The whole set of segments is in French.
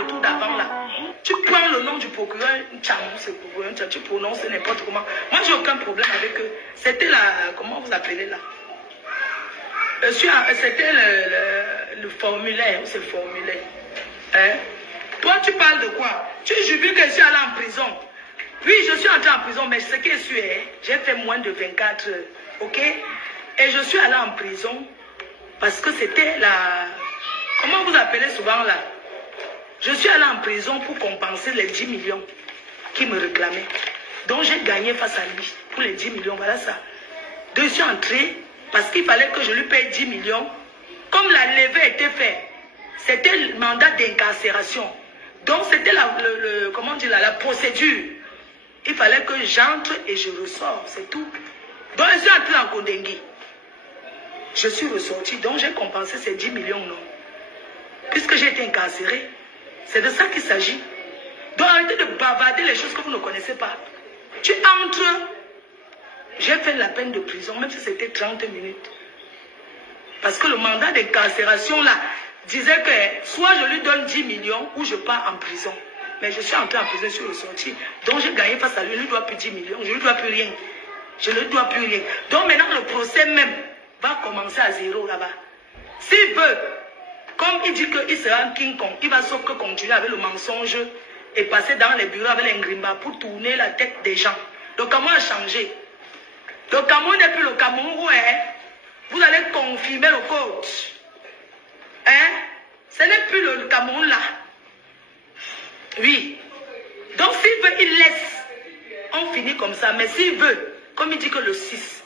le tour d'avant là. Tu prends le nom du procureur, tu prononces n'importe comment. Moi, j'ai aucun problème avec eux. C'était la... Comment vous appelez là? C'était le formulaire. C'est le formulaire. Hein? Toi, tu parles de quoi? Tu jubiles que je suis allé en prison. Oui, je suis entré en prison, mais ce qui est sûr, j'ai fait moins de 24 heures. Ok? Et je suis allé en prison parce que c'était la... Comment vous appelez souvent là? Je suis allé en prison pour compenser les 10 millions qu'il me réclamait. Donc j'ai gagné face à lui pour les 10 millions. Voilà ça. Donc je suis entré parce qu'il fallait que je lui paye 10 millions. Comme la levée était faite, c'était le mandat d'incarcération. Donc c'était comment dire, la procédure. Il fallait que j'entre et je ressors, c'est tout. Donc je suis entré en Kondengi. Je suis ressorti, donc j'ai compensé ces 10 millions, non. Puisque j'ai été incarcéré. C'est de ça qu'il s'agit. Donc arrêtez de bavarder les choses que vous ne connaissez pas. Tu entres, j'ai fait la peine de prison, même si c'était 30 minutes. Parce que le mandat d'incarcération là, disait que soit je lui donne 10 millions ou je pars en prison. Mais je suis entré en prison, je suis ressorti. Donc j'ai gagné face à lui, je ne lui dois plus 10 millions, je ne lui dois plus rien. Je ne lui dois plus rien. Donc maintenant le procès même va commencer à zéro là-bas. S'il veut, comme il dit qu'il sera un King Kong, il va sauf que continuer avec le mensonge et passer dans les bureaux avec les Ngrimba pour tourner la tête des gens. Le Cameroun a changé. Le Cameroun n'est plus le Cameroun où vous allez confirmer le coach. Hein? Ce n'est plus le Cameroun là. Oui. Donc s'il veut, il laisse. On finit comme ça. Mais s'il veut, comme il dit que le 6.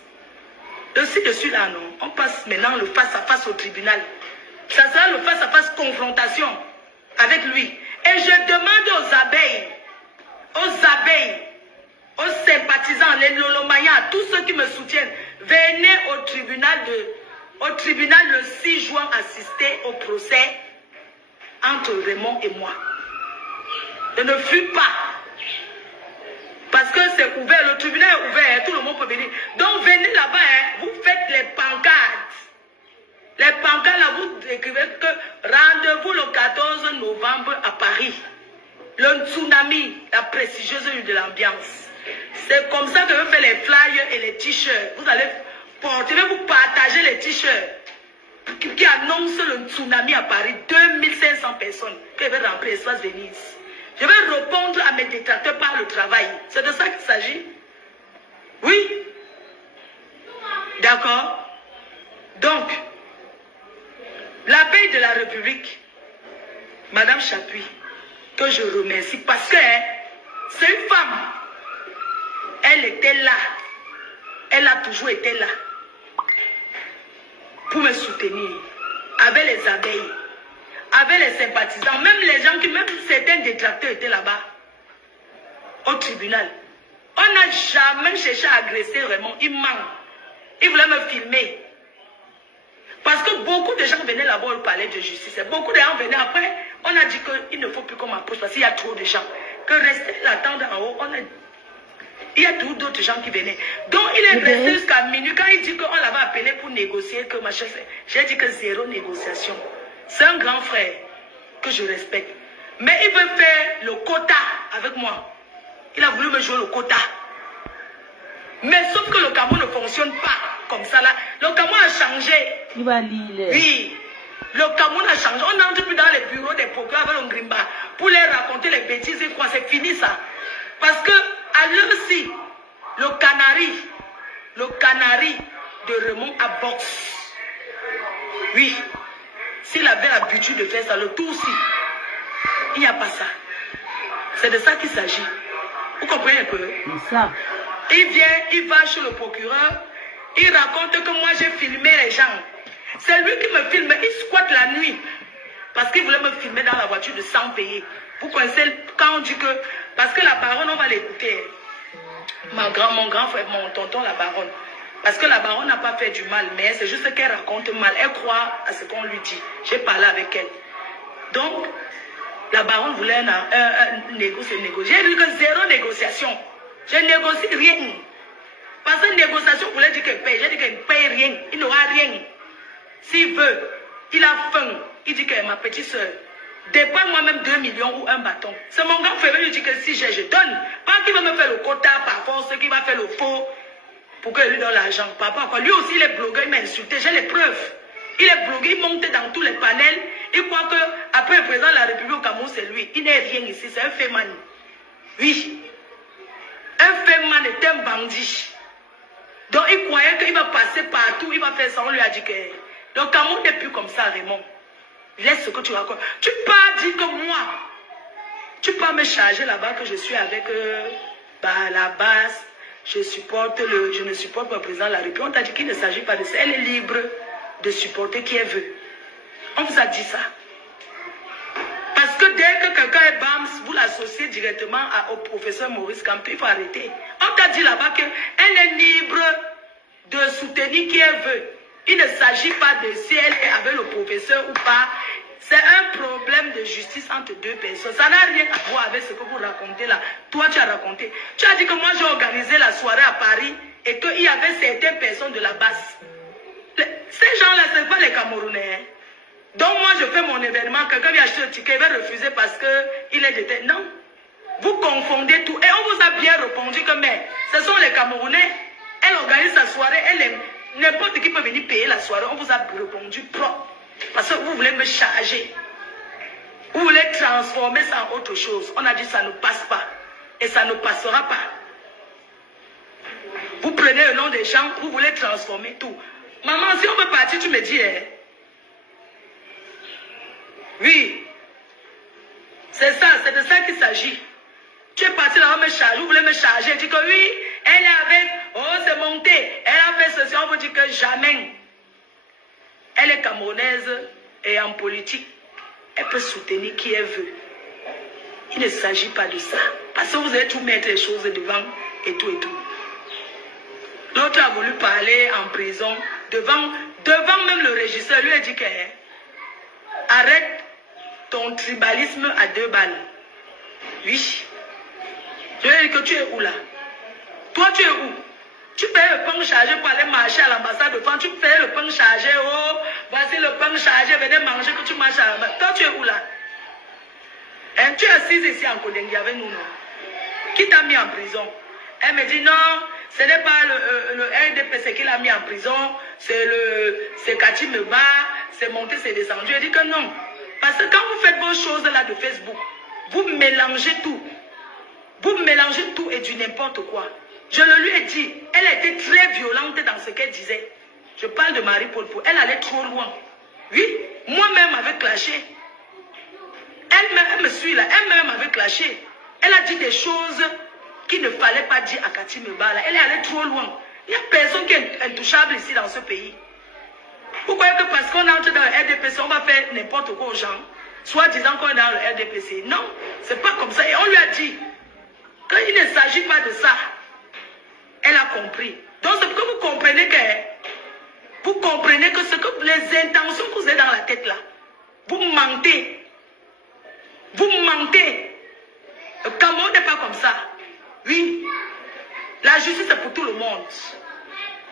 Le 6 de celui-là, non. On passe maintenant le face-à-face au tribunal. Ça sera le face-à-face confrontation avec lui. Et je demande aux abeilles, aux sympathisants, les Lolomayas, tous ceux qui me soutiennent, venez au tribunal le 6 juin assister au procès entre Raymond et moi. Je ne fuis pas. Parce que c'est ouvert, le tribunal est ouvert, tout le monde peut venir. Donc venez là-bas, vous faites les pancartes. Les pancartes, là, vous écrivez que rendez-vous le 14 novembre à Paris. Le tsunami, la prestigieuse rue de l'ambiance. C'est comme ça que je fais les flyers et les t-shirts. Vous allez porter, vous partager les t-shirts qui annoncent le tsunami à Paris. 2500 personnes qui vont remplir l'espace Venise. Je vais répondre à mes détracteurs par le travail. C'est de ça qu'il s'agit. Oui. D'accord. Donc, la veille de la République, Madame Chapuis, que je remercie parce que c'est une femme. Elle était là. Elle a toujours été là pour me soutenir avec les abeilles, avec les sympathisants, même les gens qui, même certains détracteurs étaient là-bas au tribunal. On n'a jamais cherché à agresser vraiment. Il ment. Il voulait me filmer. Parce que beaucoup de gens venaient là-bas au palais de justice. Beaucoup de gens venaient après. On a dit qu'il ne faut plus qu'on m'approche parce qu'il y a trop de gens. Que rester l'attendre en haut, il y a d'autres gens qui venaient. Donc il est resté jusqu'à minuit. Quand il dit qu'on l'avait appelé pour négocier, que machin, j'ai dit que zéro négociation. C'est un grand frère que je respecte. Mais il veut faire le quota avec moi. Il a voulu me jouer le quota. Mais sauf que le Cameroun ne fonctionne pas comme ça là. Le Cameroun a changé. Il va lire. Oui. Le Cameroun a changé. On n'entre plus dans les bureaux des procureurs avec le Ngrimba pour les raconter les bêtises et quoi. C'est fini ça. Parce que à l'heure-ci, le canari de Raymond a boxe. Oui. S'il avait l'habitude de faire ça, le tout-ci, il n'y a pas ça. C'est de ça qu'il s'agit. Vous comprenez un peu? Ça. Il vient, il va chez le procureur, il raconte que moi j'ai filmé les gens. C'est lui qui me filme, il squatte la nuit. Parce qu'il voulait me filmer dans la voiture de sans payer. Vous connaissez quand on dit que... Parce que la baronne, on va l'écouter. Mon grand frère, mon tonton, la baronne. Parce que la baronne n'a pas fait du mal, mais c'est juste qu'elle raconte mal. Elle croit à ce qu'on lui dit. J'ai parlé avec elle. Donc, la baronne voulait négocier. J'ai dit que zéro négociation. Je négocie rien. Parce que négociation voulait dire qu'elle paye. J'ai dit qu'elle ne paye rien. Il n'aura rien. S'il veut, il a faim. Il dit que ma petite soeur, Dépense moi-même 2 millions ou un bâton. C'est mon grand frère qui dit que si j'ai, je donne. Pas qu'il va me faire le quota par force, qui va faire le faux pour qu'il lui donne l'argent. Papa, quoi. Lui aussi, il est blogueur, il m'a insulté. J'ai les preuves. Il est blogueur, il monte dans tous les panels. Il croit qu'après le président de la République au Cameroun, c'est lui. Il n'est rien ici, c'est un féman. Oui. Un féman est un bandit. Donc il croyait qu'il va passer partout, il va faire ça. On lui a dit que... Donc Cameroun n'est plus comme ça, Raymond. Laisse ce que tu racontes. Tu peux pas dire que moi, tu peux pas me charger là-bas que je suis avec la base, je ne supporte pas le président de la République. On t'a dit qu'il ne s'agit pas de ça. Elle est libre de supporter qui elle veut. On vous a dit ça. Parce que dès que quelqu'un est BAMS, vous l'associez directement au professeur Maurice Kampi, il faut arrêter. On t'a dit là-bas qu'elle est libre de soutenir qui elle veut. Il ne s'agit pas de si elle est avec le professeur ou pas. C'est un problème de justice entre deux personnes. Ça n'a rien à voir avec ce que vous racontez là. Toi, tu as raconté. Tu as dit que moi, j'ai organisé la soirée à Paris et qu'il y avait certaines personnes de la base. Ces gens-là, ce n'est pas les Camerounais. Hein. Donc moi, je fais mon événement. Quelqu'un vient acheter le ticket, il va refuser parce qu'il est détenu. Non. Vous confondez tout. Et on vous a bien répondu que mais, ce sont les Camerounais. Elle organise sa soirée, elle aime. N'importe qui peut venir payer la soirée. On vous a répondu propre. Parce que vous voulez me charger. Vous voulez transformer ça en autre chose. On a dit ça ne passe pas. Et ça ne passera pas. Vous prenez le nom des gens, vous voulez transformer tout. Maman, si on veut partir, tu me dis, hein? Oui. C'est ça, c'est de ça qu'il s'agit. Tu es parti là, on me charge, vous voulez me charger. Tu dis que oui, elle est avec, oh c'est monté, elle a fait ceci, on vous dit que jamais. Elle est camerounaise et en politique, elle peut soutenir qui elle veut. Il ne s'agit pas de ça. Parce que vous allez tout mettre les choses devant et tout et tout. L'autre a voulu parler en prison, devant même le régisseur, lui a dit que arrête ton tribalisme à 2 balles. Oui. Je veux dire que tu es où là? Toi, tu es où? Tu payes le pain chargé pour aller marcher à l'ambassade de France. Tu payes le pain chargé. Oh, voici le pain chargé. Venez manger que tu marches à l'ambassade. Toi, tu es où là? Hein, tu es assise ici en Kodengi avec nous, non? Qui t'a mis en prison? Elle me dit non, ce n'est pas le RDPC qui l'a mis en prison. C'est Kati Meba. C'est monté, c'est descendu. Je dis que non. Parce que quand vous faites vos choses là de Facebook, vous mélangez tout. Vous mélangez tout et du n'importe quoi. Je le lui ai dit, elle a été très violente dans ce qu'elle disait. Je parle de Marie-Paul Pou. Elle allait trop loin. Oui, moi-même avec clashé. Elle me suit là, elle-même avait clashé. Elle a dit des choses qu'il ne fallait pas dire à Kati Meba. Elle est allée trop loin. Il n'y a personne qui est intouchable ici dans ce pays. Vous croyez que parce qu'on entre dans le RDPC, on va faire n'importe quoi aux gens, soit disant qu'on est dans le RDPC. Non, c'est pas comme ça. Et on lui a dit qu'il ne s'agit pas de ça. Elle a compris. Donc c'est pour que vous comprenez que ce que les intentions que vous avez dans la tête là, vous mentez. Vous mentez. Le Cameroun n'est pas comme ça. Oui. La justice est pour tout le monde.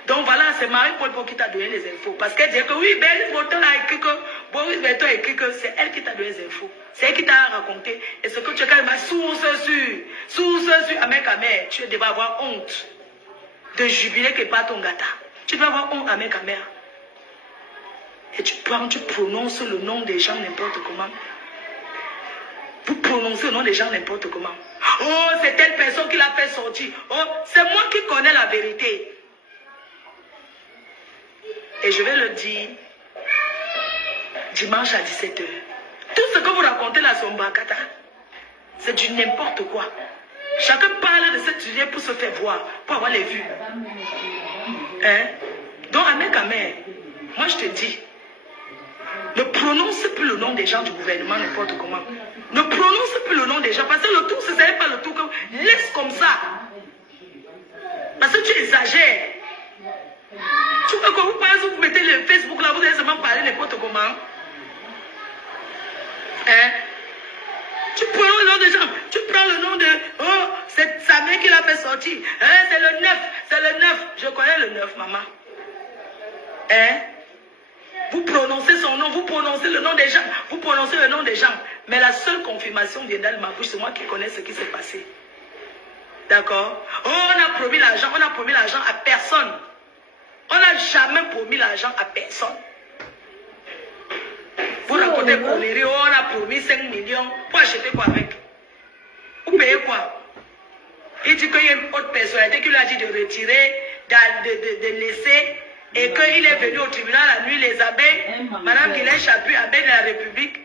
Donc voilà, c'est Marie-Paul qui t'a donné les infos. Parce qu'elle dit que oui, Boris Berton a écrit que Boris Berton a écrit que c'est elle qui t'a donné les infos. C'est elle qui t'a raconté. Et ce que tu as quand même source sur Amé, tu devais avoir honte de jubiler que pas ton gâteau. Tu dois avoir honte Amé. Et tu prononces le nom des gens n'importe comment. Vous prononcez le nom des gens n'importe comment. Oh, c'est telle personne qui l'a fait sortir. Oh, c'est moi qui connais la vérité. Et je vais le dire dimanche à 17h. Tout ce que vous racontez là sur Mbakata, c'est du n'importe quoi. Chacun parle de cette sujet pour se faire voir, pour avoir les vues. Hein? Donc, Amé, moi je te dis, ne prononce plus le nom des gens du gouvernement n'importe comment. Ne prononce plus le nom des gens. Parce que le tour, ce n'est pas le tour que... Laisse comme ça. Parce que tu exagères. Tu vois, quand vous parlez, vous mettez le Facebook là, vous allez seulement parler n'importe comment. Hein? Tu prends le nom des gens. Tu prends le nom de... Oh, c'est sa mère qui l'a fait sortir. Hein? C'est le 9. C'est le 9. Je connais le 9, maman. Hein? Vous prononcez son nom, vous prononcez le nom des gens, vous prononcez le nom des gens. Mais la seule confirmation viendra de ma bouche, c'est moi qui connais ce qui s'est passé. D'accord? Oh, on a promis l'argent à personne. On n'a jamais promis l'argent à personne. Vous racontez conneries, on a promis 5 millions. Pour acheter quoi avec? Vous payez quoi? Il dit qu'il y a une autre personnalité qui lui a dit de retirer, de laisser, et qu'il est venu au tribunal la nuit, les abeilles, Madame Guilaine Chaput, abeille de la République,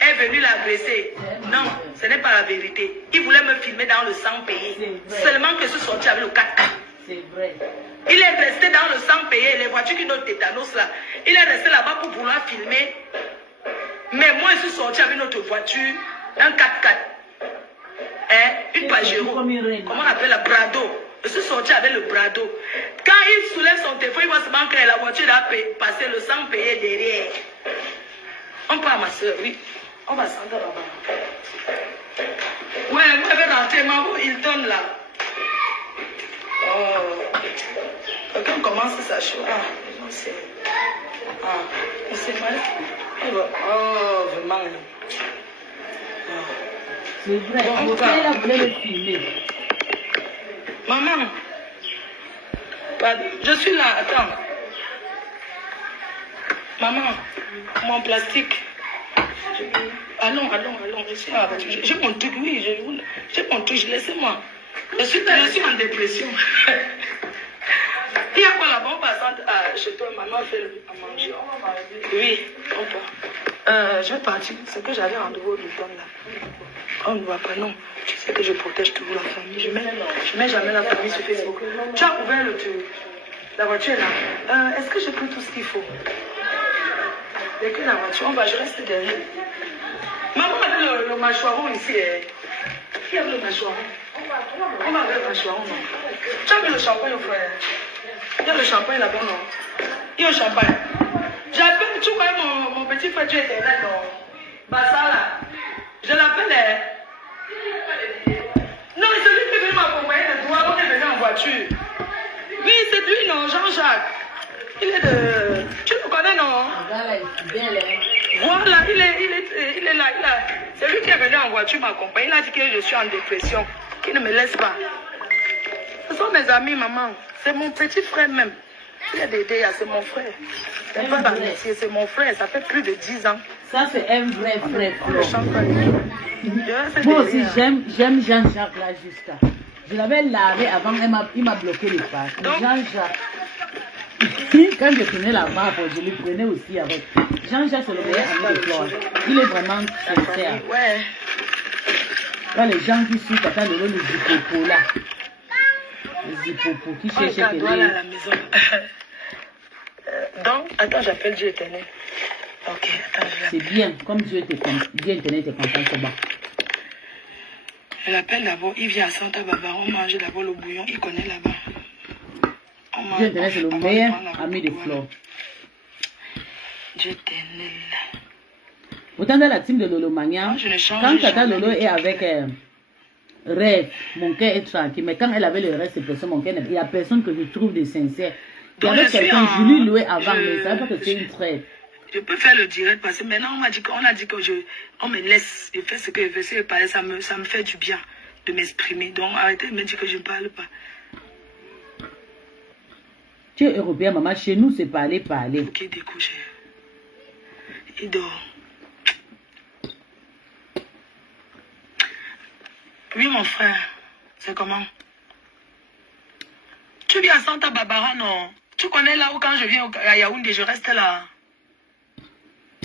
est venue l'agresser. Non, ce n'est pas la vérité. Il voulait me filmer dans le sang payé. Seulement que je suis sorti avec le 4x4. C'est vrai. Il est resté dans le sang payé, les voitures qui donnent tétanos là. Il est resté là-bas pour vouloir filmer. Mais moi, je suis sorti avec notre voiture, un 4x4. Une Pajero. Comment on appelle la Brado? Je suis sorti avec le Brado. Quand il soulève son téléphone, il voit seulement que la voiture a passé le sang payé derrière. On part à ma soeur, oui. On va s'entendre là-bas. Ouais, moi, je vais rentrer, maman, il donne là. Oh. Quelqu'un commence sa chose. Ah, les gens c'est. Ah, on s'est mal. Oh, vraiment. C'est vrai. Elle voulait le filmer. Maman. Pardon, je suis là, attends. Maman, mon plastique. Allons, je suis là. J'ai mon truc, oui, j'ai mon truc, laissez-moi. Je suis en dépression. Il y a quoi là-bas? On passe chez toi, maman fait à manger. Oui, on part. Je vais partir. C'est que j'avais rendez-vous du temps là. On ne voit pas, non. Tu sais que je protège toujours la famille. Je mets jamais la famille sur Facebook. Tu as ouvert la voiture là. Est-ce que j'ai pris tout ce qu'il faut? Dès que la voiture, je reste derrière. Maman a le mâchoiron ici. Qui a le mâchoiron? On va avec le mâchoiron, non? Tu as vu le champagne, frère? Il y a le champagne là-bas, non? Il y a le champagne. J'appelle, tu vois mon petit frère Dieu éternel, non? Bassa là. Je l'appelle. Non, c'est lui qui est venu m'accompagner de toi, on est venu en voiture. Oui, c'est lui, non, Jean-Jacques. Il est de... Tu le connais, non? Voilà, il est là. C'est lui qui est venu en voiture m'accompagner. Il a dit que je suis en dépression, qu'il ne me laisse pas. Ce sont mes amis, maman. C'est mon petit frère même. Il est d'aider, c'est mon frère. C'est pas l'amitié, c'est mon frère. Ça fait plus de 10 ans. Ça, c'est un vrai frère. Moi aussi, j'aime Jean-Jacques là jusqu'à. Je l'avais lavé avant, il m'a bloqué les pattes. Jean-Jacques. Quand je prenais la barbe, je le prenais aussi avec. Jean-Jacques, c'est le meilleur ami de Flore. Il est vraiment sincère. Ouais. Là, les gens qui suivent, attends, le zipopo là. Le zipopo qui cherchent à la maison. Donc, attends, j'appelle Dieu éternel. Ok, attends, je l'appelle. C'est bien, comme Dieu éternel te content, c'est bon. Je l'appelle d'abord, il vient à Santa Barbara, on mange d'abord le bouillon, il connaît là-bas. Dieu éternel, c'est le meilleur ami de Flore. Dieu éternel. Pourtant, dans la team de Lolo Magnan, quand Tata Lolo est avec Rêve, mon cœur est tranquille. Mais quand elle avait le reste, c'est personne, mon cœur, il n'y a personne que je trouve de sincère. Il y avait quelqu'un, je lui louais avant, mais ça ne veut pas que c'est une trêve. Je peux faire le direct parce que maintenant on a dit que on me laisse, je fais ce que je fais, si je parle, ça me fait du bien de m'exprimer. Donc arrêtez de me dire que je ne parle pas. Tu es européen, maman, chez nous c'est parler. Ok, découché. Il dort. Oui mon frère, c'est comment? Tu viens à Santa Barbara, non? Tu connais là où quand je viens à Yaoundé, je reste là.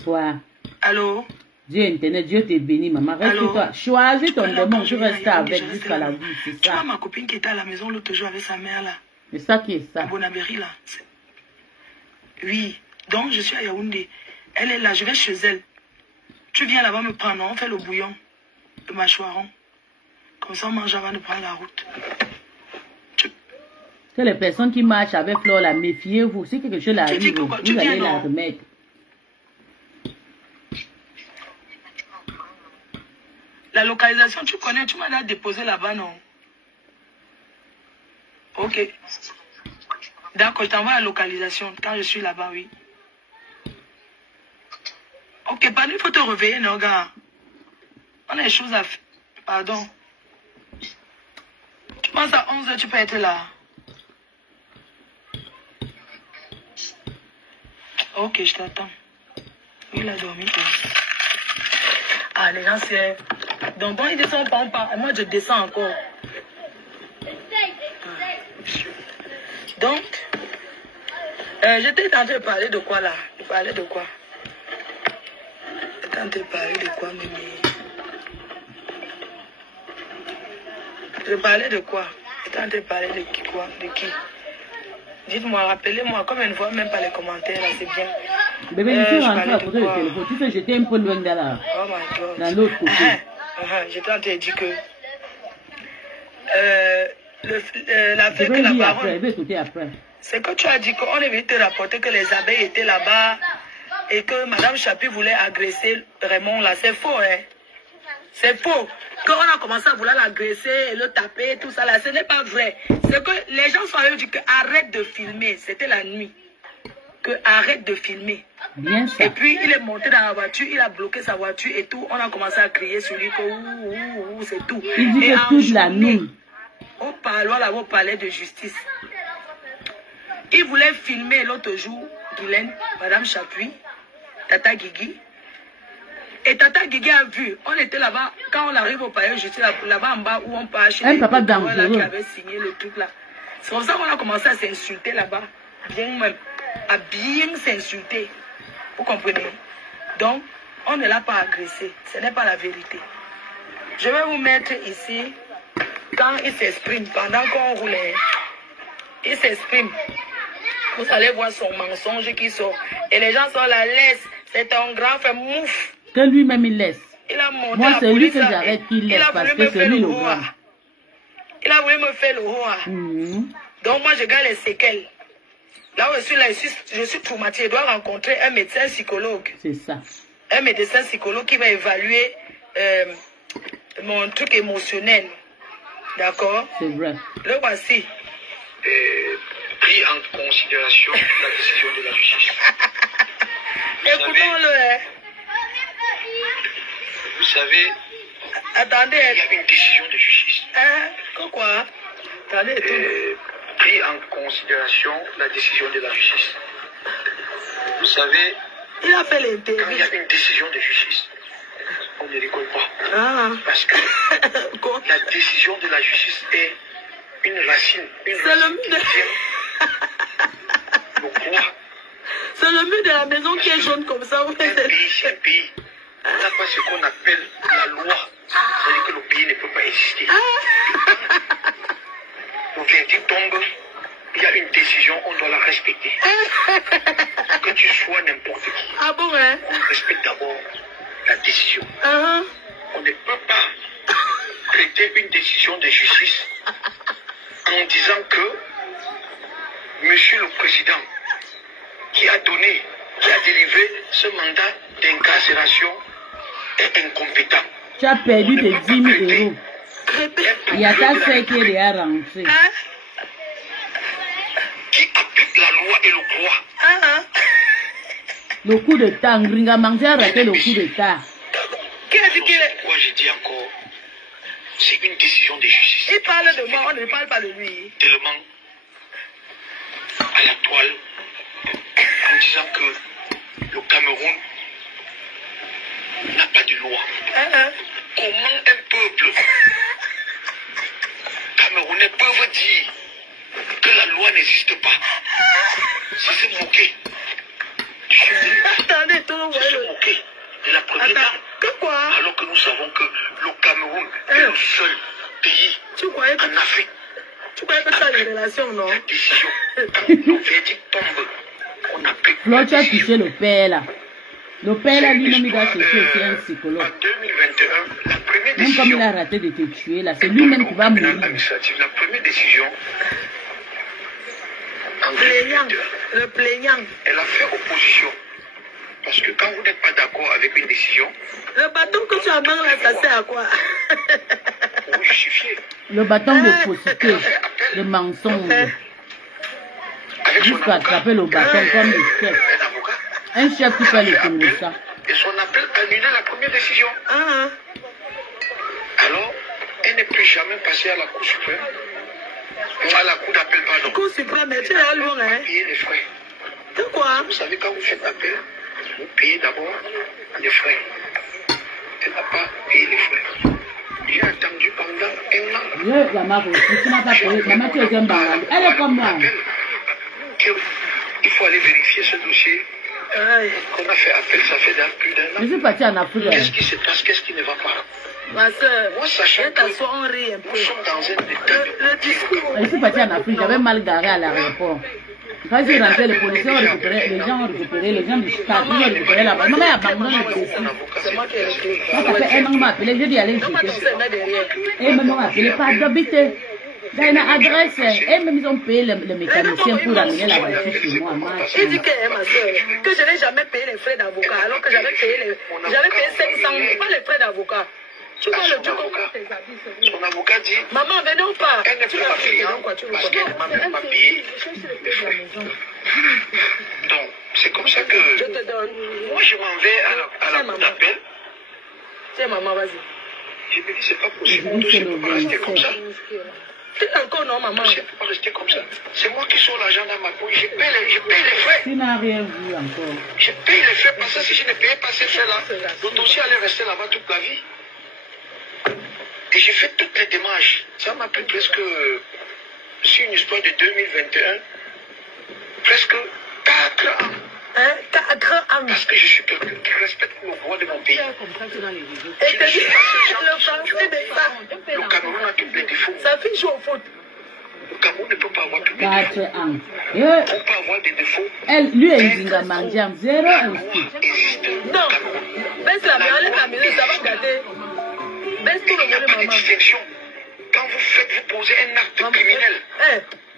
Toi. Allô? Dieu internet, Dieu te bénit, maman. Reste-toi. Choisis ton démon, tu restes avec jusqu'à la vie, c'est ça. Tu vois ma copine qui était à la maison l'autre jour avec sa mère là. C'est ça qui est ça. À Bonabéry là. Oui. Donc je suis à Yaoundé. Elle est là, je vais chez elle. Tu viens là-bas me prendre, on fait le bouillon, le mâchoiron. Comme ça on mange avant de prendre la route. Que les personnes qui marchent avec Flore, la méfiez-vous. Si quelque chose arrive, vous allez la remettre. La localisation, tu connais, tu m'as déposé là-bas, non? Ok. D'accord, je t'envoie la localisation quand je suis là-bas, oui. Ok, pas une photo. te réveiller, non, gars. On a des choses à faire. Pardon. Tu penses à 11h, tu peux être là. Ok, je t'attends. Il a dormi. Ah, les gens, c'est... Donc, bon, ils descendent pas. Moi, je descends encore. Donc, j'étais en train de parler de quoi, là? Je parlais de quoi? J'étais en train de parler de quoi, Mimi? Je parlais de quoi? J'étais en train de parler de qui, quoi? De qui? Dites-moi, rappelez-moi, comme une fois, même pas les commentaires, là, c'est bien. Bébé, il faut rentrer à côté du téléphone. Tu sais, j'étais un peu loin de là. Oh my God. Dans l'autre côté. J'étais en train de dire que... la fête que la baronne... C'est que tu as dit qu'on est venu te rapporter que les abeilles étaient là-bas et que Madame Chapuis voulait agresser Raymond là. C'est faux, hein? C'est faux. Quand on a commencé à vouloir l'agresser et le taper, tout ça là, ce n'est pas vrai. C'est que les gens sont allés dire que arrête de filmer. C'était la nuit. Que arrête de filmer. Bien ça. Et puis il est monté dans la voiture, il a bloqué sa voiture et tout. On a commencé à crier sur lui que c'est tout. Il dit que toute la nuit. Au parloir là, au palais de justice. Il voulait filmer l'autre jour, Guylaine, Madame Chapuis, Tata Guigui. Et Tata Guigui a vu, on était là-bas, quand on arrive au palais de justice, là-bas en bas où on part chez les papa dangereux qui avait signé le truc là. C'est comme ça qu'on a commencé à s'insulter là-bas. Bien même. À bien s'insulter. Vous comprenez? Donc, on ne l'a pas agressé. Ce n'est pas la vérité. Je vais vous mettre ici, quand il s'exprime, pendant qu'on roulait, il s'exprime. Vous allez voir son mensonge qui sort. Et les gens sont là, laisse. C'est un grand fait mouf. Que lui-même il laisse. Il a monté moi, la c'est lui police. que j'arrête qu'il laisse parce que c'est lui le grand. Il a voulu me faire le roi. Donc moi, je garde les séquelles. Là où je suis là, je suis traumatisée. Je dois rencontrer un médecin psychologue. C'est ça. Un médecin psychologue qui va évaluer mon truc émotionnel. D'accord? C'est vrai. Le voici. Pris en considération la décision de la justice. Écoutons-le. Hein. Vous savez, attendez. Il y a une décision de justice. Quoi? Attendez, pris en considération la décision de la justice. Vous savez, il a fait l'interview. Quand il y a une décision de justice, on ne rigole pas. Parce que la décision de la justice est une racine. C'est le mur c'est le mur de la maison qui est jaune comme ça. Un pays n'a pas ce qu'on appelle la loi. C'est-à-dire que le pays ne peut pas exister. Le verdict tombe, il y a une décision, on doit la respecter. Que tu sois n'importe qui. Ah bon, hein? On respecte d'abord la décision. On ne peut pas traiter une décision de justice en disant que Monsieur le Président qui a délivré ce mandat d'incarcération est incompétent. Tu as perdu tes 10 000 €. Il y a ta soeur qui est déjà rentrée. Qui applique la loi et le droit. Le coup de temps, Gringa Mangé a raté le coup de temps. Pourquoi je dis encore, c'est une décision de justice. Il parle de moi, on ne parle pas de lui. Tellement à la toile, en disant que le Cameroun n'a pas de loi. Comment un peuple camerounais peut dire que la loi n'existe pas? C'est se moquer. Attendez, tout le monde. C'est se moquer de la première dame. Quoi? Alors que nous savons que le Cameroun est le seul pays en Afrique. Tu croyais que ça a des relations, non? La décision, le verdict tombe. On applique. L'autre tu as touché le père là. Le père là, lui-même, il doit chercher aussi un psychologue. En 2021, la première même décision. Comme il a raté de te tuer là, c'est lui-même qui va mourir. La première décision. En plaignant. Le plaignant. Elle a fait opposition. Parce que quand vous n'êtes pas d'accord avec une décision. Le bâton que tu as dans là, ça sert à quoi? Pour vous justifier. Le bâton de fausseté, le mensonge. Jusqu'à attraper le bâton comme le chef. Un chef qui fait le comme ça. et son appel annulé la première décision. Alors, elle n'est plus jamais passée à la Cour suprême. À la Cour d'appel, pardon. Cour suprême, tu es loin, hein? Payer les frais. De quoi? Vous savez, quand vous faites appel, vous payez d'abord les frais. Elle n'a pas payé les frais. J'ai attendu pendant un an. La maman, tu n'as pas payé. Maman, tu es un barrage. Elle est comme moi. Il faut aller vérifier ce dossier. On a fait appel, ça fait plus d'un an. Je suis parti en Afrique. Qu'est-ce qui se passe? Qu'est-ce qui ne va pas? Ma soeur, moi, sachant que nous sommes dans un état le discours. Je suis parti en Afrique, j'avais mal garé à l'aéroport. Quand j'ai rentré, les policiers ont récupéré, les gens ont récupéré, les gens du stade, ils ont récupéré la maman a abandonné le dossier. C'est moi qui ai récupéré. Ça fait un an, m'a appelé, j'ai dit allez jeter. Et même m'a appelé, pas d'habiter. J'ai une adresse. Et même ils ont payé les mécaniciens pour amener la voiture chez moi. Il dit que, ma soeur, que je n'ai jamais payé les frais d'avocat, alors que j'avais payé 500, pas les frais d'avocat. Tu vois le truc. Son avocat dit, maman, venons pas. Elle n'est plus ma cliente parce qu'elle ne m'a même pas payé les frais. Donc, c'est comme ça que je te donne. Moi, je m'en vais à la cour d'appel. Tiens, maman, vas-y. Je me dis, c'est pas possible. Le dossier ne peut pas rester comme ça. C'est encore non, maman. Le dossier ne peut pas rester comme ça. C'est moi qui sors l'argent dans ma poche. Je paye les frais. Tu n'as rien vu encore. Je paye les frais parce que si je ne payais pas ces frais-là, le dossier allait rester là-bas toute la vie. Et j'ai fait toutes les démarches. Ça m'a pris presque, sur une histoire de 2021, presque 4 ans. 4 ans. Parce que je suis quelqu'un qui respecte le droit de mon pays. Et tu dis, le français n'est pas. Le Cameroun a tous les défauts. Sa fille joue au foot. Le Cameroun ne peut pas avoir tous les 4 défauts. ans. On peut avoir des défauts. Elle, lui, elle dit à Mandiam, 0 aussi. Non, baisse la main, la caméra, ça va gâter. Baisse tout le monde, maman. Quand vous posez un acte criminel,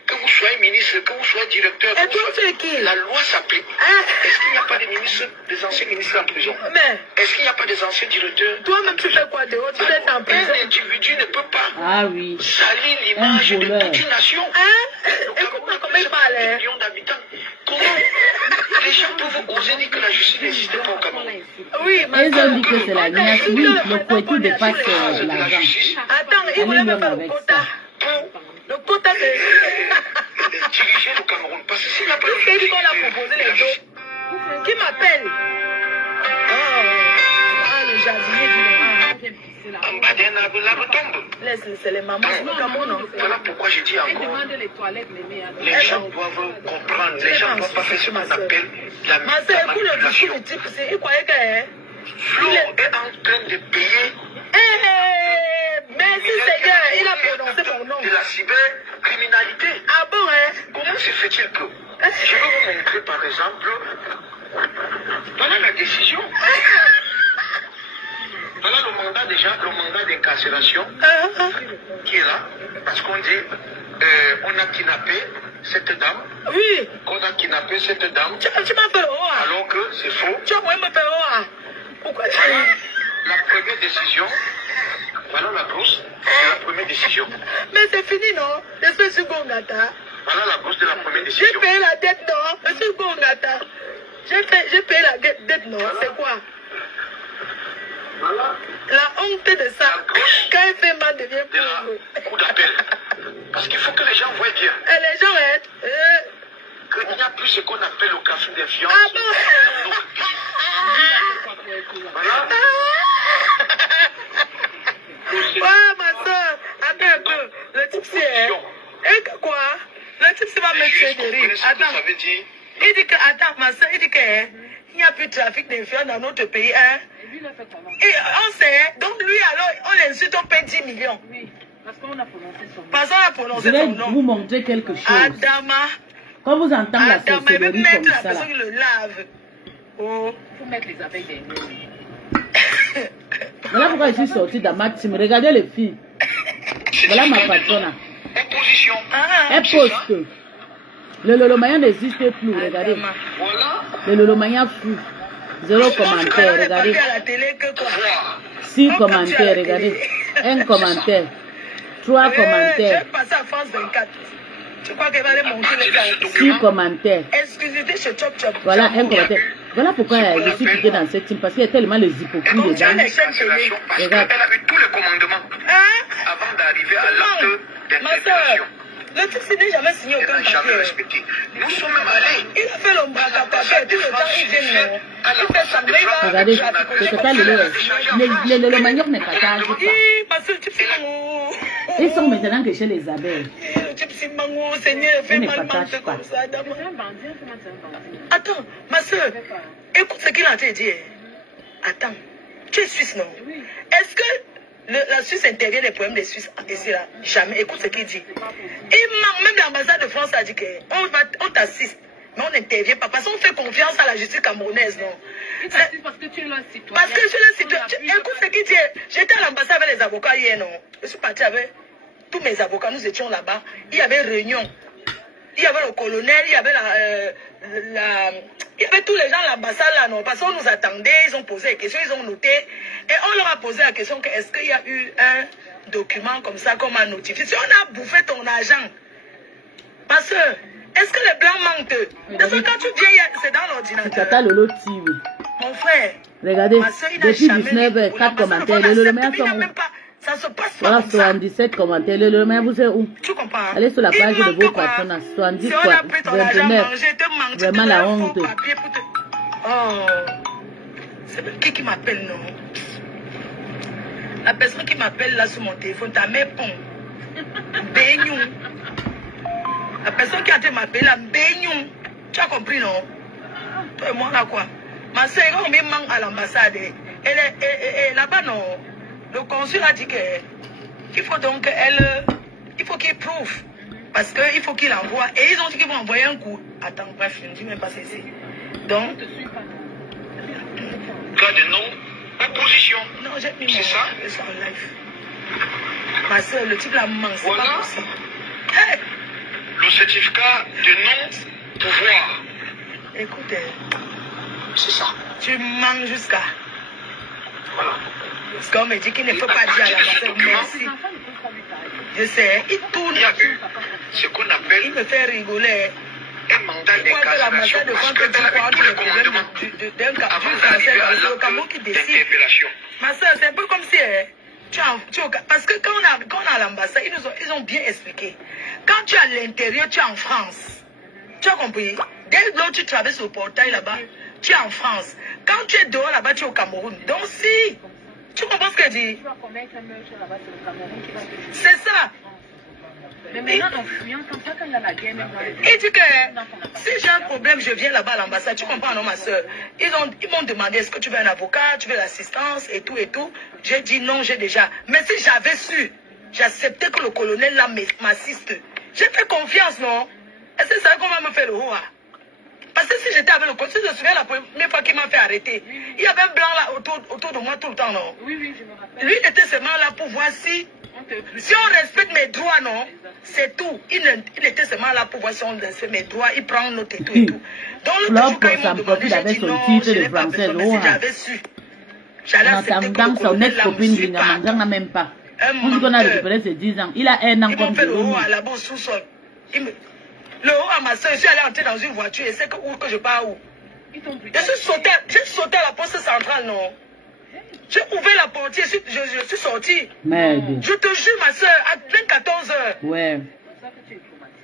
que vous soyez ministre, que vous soyez directeur, et toi, tu es qui? La loi s'applique. Est-ce qu'il n'y a pas des ministres, des anciens ministres en prison? Est-ce qu'il n'y a pas des anciens directeurs? Toi-même, tu fais quoi dehors? Tu es en prison. Un individu ne peut pas salir l'image de toute une nation. Écoute-moi comment il parle. Millions d'habitants. Comment les gens peuvent oser dire que la justice n'existe pas au Cameroun? Oui, mais ils ont dit que c'est la niasse. Oui, le poitou dépasse l'argent. Attends, il voulait même faire le quota. Le quota de diriger le Cameroun. Parce que s'il n'a pas de qui va la proposer les autres? Qui m'appelle? Le jardinier du en bas d'un arbre, l'arbre tombe. Laisse, c'est les mamans. Voilà pourquoi je dis encore. Les gens doivent comprendre. Les gens ne doivent pas faire ce qu'on appelle la manipulation. Il croyait que Flo est en train de payer. Merci Seigneur, il a prononcé mon nom. De la cybercriminalité. Ah bon, Comment se fait-il que je vais vous montrer par exemple. Voilà la décision. Voilà le mandat déjà, le mandat d'incarcération qui est là. Parce qu'on dit, on a kidnappé cette dame. Oui. On a kidnappé cette dame. Tu m'as fait alors que c'est faux. Tu as envoyé me faire pourquoi tu voilà la première décision. Voilà la brousse de la première décision. Mais c'est fini, non? Espèce de Gongata. Voilà la brousse de la première décision. J'ai payé la dette, non? Monsieur Gongata. J'ai payé la dette, non? C'est quoi? Voilà. La honte de ça. Quand il fait mal, devient pauvre. Coup d'appel. Parce qu'il faut que les gens voient bien. Et les gens aident. Qu'il n'y a plus ce qu'on appelle le café d'influence. Ah bon? Voilà. Ouais, ma soeur. Attends un peu. Le type c'est. Et quoi? Le type c'est va me tuer de rire. Attends. Il dit que, attends, ma soeur, il dit que il n'y a plus de trafic d'influence dans notre pays. Hein? Et on sait, donc lui alors, on l'insulte, on paie 10 millions. Oui, parce qu'on a prononcé son nom. Parce qu'on a prononcé son nom. Je vais vous montrer quelque chose. Adama. Quand vous entendez la sorcellerie comme ça, la personne qui le lave. Oh. Il faut mettre les abeilles derrière. Voilà pourquoi je suis sortie dans ma team. Regardez les filles. Voilà ma patronne. Opposition. Elle poste. Le Lolomayan n'existe plus, regardez. Le Lolomayan fou. 0 commentaire, regardez. 6 commentaires, regardez. 1 commentaire. 3 commentaires. Je vais passer à France 24. Tu crois qu'elle va aller monter les gars? 6 commentaires. Exclusivité chez Chop Chop. Voilà, 1 commentaire. Voilà pourquoi je suis piquée dans cette team, parce qu'il y a tellement les hypocrites dedans. Elle a eu tous les commandements avant d'arriver à l'acte d'interpellation. Le truc, c'est déjà jamais signé aucun papier. Respecté. Nous sommes même allés. Il a fait l'ombraka papier, tout le temps, il vient. Il fait sa main. Regardez, le manioc n'est pas tard. Ils sont maintenant que chez les abeilles. Seigneur, fais mal comme ça. Attends, ma soeur, écoute ce qu'il a dit. Attends, tu es Suisse, non? Est-ce que la Suisse intervient des problèmes des Suisses ici là? Jamais. Écoute ce qu'il dit. Et même l'ambassade de France a dit qu'on t'assiste, mais on n'intervient pas parce qu'on fait confiance à la justice camerounaise, non? Parce que tu es le citoyen. Parce que je suis le citoyen. Écoute ce qu'il dit. J'étais à l'ambassade avec les avocats hier, non? Je suis parti avec tous mes avocats, nous étions là-bas. Il y avait réunion. Il y avait le colonel, il y avait il y avait tous les gens à l'ambassade là, non? Parce qu'on nous attendait, ils ont posé des questions, ils ont noté. Et on leur a posé la question que est-ce qu'il y a eu un document comme ça qu'on m'a notifié? Si on a bouffé ton argent, parce que, est-ce que les blancs manquent? Parce que quand tu viens, c'est dans l'ordinateur. Mon frère, regardez, depuis 19h, 4 commentaires. Le maire ça se passe pas voilà, comme ça. 77 commentaires. Le maire, vous êtes où? Tu comprends? Allez sur la page de vos patrons. 70 quoi, 29. Vraiment la honte. Oh, c'est qui m'appelle, non? La personne qui m'appelle là sur mon téléphone, ta mère pont. Beignou. La personne qui a été m'appeler là, Beignou. Tu as compris, non? Toi et moi là quoi? Ma soeur, on me manque à l'ambassade. Elle est là-bas, non? Le consul a dit qu'il faut donc il faut qu'il prouve. Parce qu'il faut qu'il envoie. Et ils ont dit qu'ils vont envoyer un coup. Attends, bref, je ne dis même pas ceci. Donc. Cas de non-opposition. Non, j'ai mis c'est ça? En live. Ma soeur, le type là manque, c'est voilà. Pas possible. Hey! Le certificat de non-pouvoir. Écoute, c'est ça. Tu manges jusqu'à. Voilà. Parce qu'on me dit qu'il ne faut pas dire à l'ambassade merci. Je sais, il tourne. Il y a eu ce qu'on appelle. Il me fait rigoler. Un mandat d'incarcération parce que elle avait tous les commandements avant d'arriver à l'acte d'interpellation. Ma soeur, c'est un peu comme si parce que quand on est à l'ambassade, ils ont bien expliqué. Quand tu es à l'intérieur, tu es en France. Tu as compris? Dès lors tu traverses le portail là-bas, tu es en France. Quand tu es dehors là-bas, tu es au Cameroun. Donc si tu comprends ce que je dis? C'est ça. Mais maintenant, en fuyant comme ça, quand il y a la guerre, il dit que si j'ai un problème, je viens là-bas à l'ambassade. Tu comprends, non, ma soeur? Ils m'ont demandé est-ce que tu veux un avocat, tu veux l'assistance et tout et tout. J'ai dit non, j'ai déjà. Mais si j'avais su, j'acceptais que le colonel là m'assiste. J'ai fait confiance, non? Est-ce que c'est ça qu'on va me faire le haut? Parce que si j'étais avec le colonel, je me souviens la première fois qu'il m'a fait arrêter. Il y avait un blanc là autour de moi tout le temps, non? Oui, je me rappelle. Lui, il était seulement là pour voir si on respecte mes droits, non? C'est tout. Il était seulement là pour voir si on respecte mes droits. Il prend note et tout et tout. Donc, le jour quand ils m'ont demandé, j'ai dit non, je n'ai pas besoin. Mais si j'avais su, j'allais accepter que le colonel là me suit pas. Même pas. On dit qu'on a récupéré ses 10 ans. Il a un an comme fait le haut là-bas au sous-sol. Le haut à ma soeur, je suis allée entrer dans une voiture et c'est que je pars où? J'ai sauté à la poste centrale, non? J'ai ouvert la portière, je suis sorti. Merde. Je te jure, ma soeur, à 14 heures. Ouais.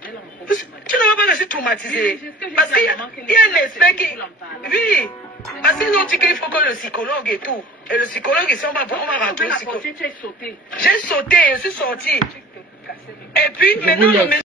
Tu ne vois pas que je suis traumatisée. Parce qu'il y a un esprit qui. Oui. Parce qu'ils ont dit qu'il faut que le psychologue et tout. Et le psychologue, ici, on va rentrer au psychologue. J'ai sauté, je suis sorti. Et puis, maintenant,